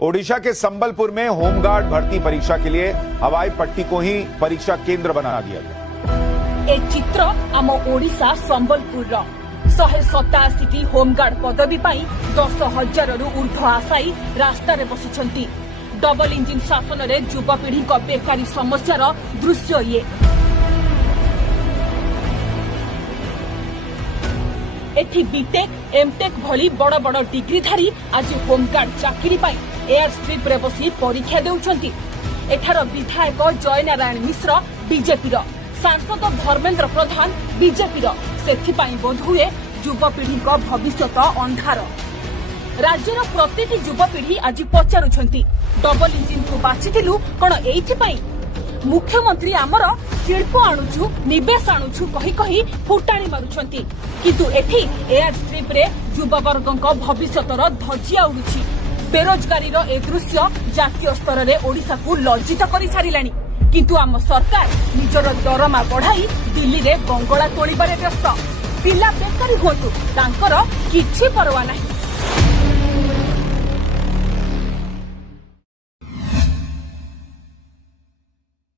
ओडिशा के संबलपुर में होमगार्ड भर्ती परीक्षा के लिए हवाई पट्टी को ही परीक्षा केंद्र बना दिया गया। ए चित्र आम ओडिशा संबलपुर 187 होमगार्ड पदवी 10,000 रु ऊर्ध्व आशायी रास्तार बसिछंती। डबल इंजिन शासन में युवपीढ़ी बेकारी समस्यार दृश्य ये। एथि बीटेक एमटेक भली बड़ बड़ डिग्रीधारी आज होमगार्ड चाकरी एयर स्ट्रिप रे बसी परीक्षा देउछंती। एठार विधायक जयनारायण मिश्र बीजेपीर, सांसद धर्मेन्द्र प्रधान बीजेपीर, सेथिपाई बोधहुए युवपीढ़ी भविष्यत अंधार। राज्यर प्रतिटी युवपीढ़ी आज पचारुछंती डबल इंजिन को बाछिथिलु कोन एइथिपाई? मुख्यमंत्री आमर शिल्प आणुछु निवेश आणुछु कही कही फुटाणी मारुछंती, किंतु एठी एयर स्ट्रिप रे युववर्गक भविष्यतर धजिया उडुछि। बेरोजगारीर ए दृश्य जातीय स्तर में ओडिशा को लज्जित कर सारिलानी, किंतु आम सरकार निजर दरमा बढ़ाई दिल्ली रे बंगला तोड़िबारे व्यस्त। पिला बेकारी हुअतु तांकर किछि परवा नाही।